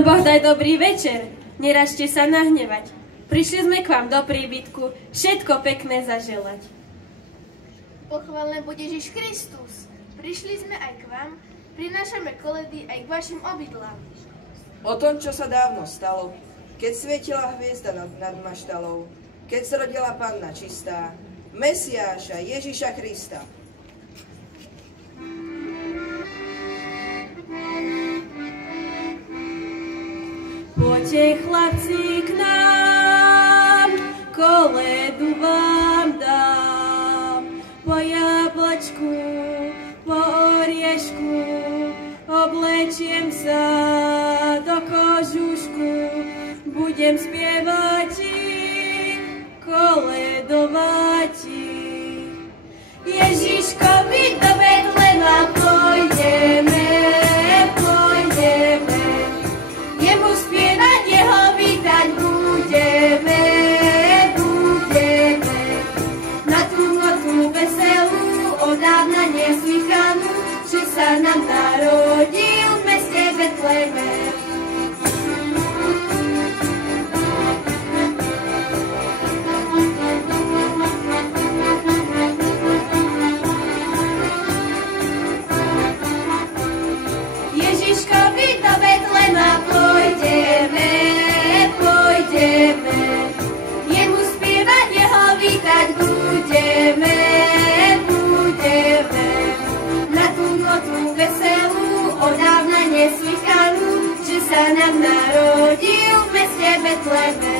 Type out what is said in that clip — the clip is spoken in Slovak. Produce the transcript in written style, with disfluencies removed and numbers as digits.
Pán Boh daj dobrý večer, neražte sa nahnevať. Prišli sme k vám do príbytku všetko pekné zaželať. Pochválený bude Ježiš Kristus. Prišli sme aj k vám, prinášame koledy aj k vašim obydlám. O tom, čo sa dávno stalo, keď svietila hviezda nad maštalou, keď sa rodila Panna čistá, Mesiáša Ježiša Krista. Poďte, chlapci, k nám, koledu vám dám. Po jablčku, po oriešku, oblečiem sa do kožušku. Budem spievať ti, koledovať ti. Ježiškovi do Betlema pôjdeme, pôjdeme. Jemu spievať, jeho vítať budeme, budeme. Na tú notu veselú, odávna neslychanú, že sa nám narodil v meste Betleme. Ježiškovi do Betlema pôjdeme, pôjdeme. Jemu spievať, jeho vítať budeme, budeme. Na tú notu veselú, odávna neslychanú, že sa nám narodil v meste Betleme.